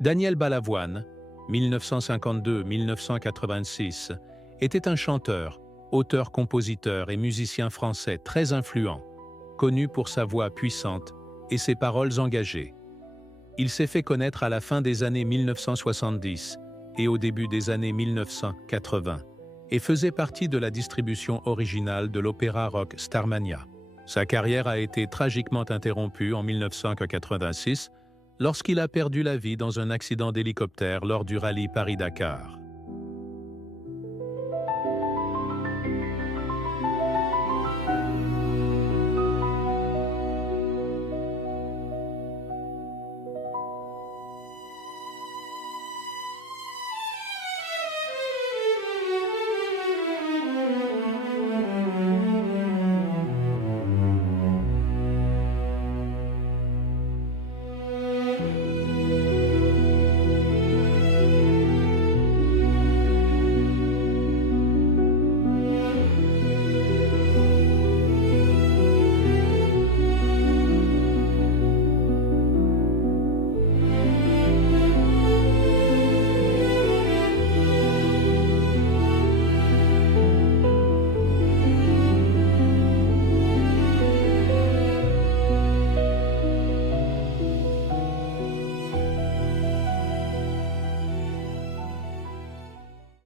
Daniel Balavoine, 1952-1986, était un chanteur, auteur-compositeur et musicien français très influent, connu pour sa voix puissante et ses paroles engagées. Il s'est fait connaître à la fin des années 1970 et au début des années 1980 et faisait partie de la distribution originale de l'opéra rock Starmania. Sa carrière a été tragiquement interrompue en 1986 lorsqu'il a perdu la vie dans un accident d'hélicoptère lors du rallye Paris-Dakar.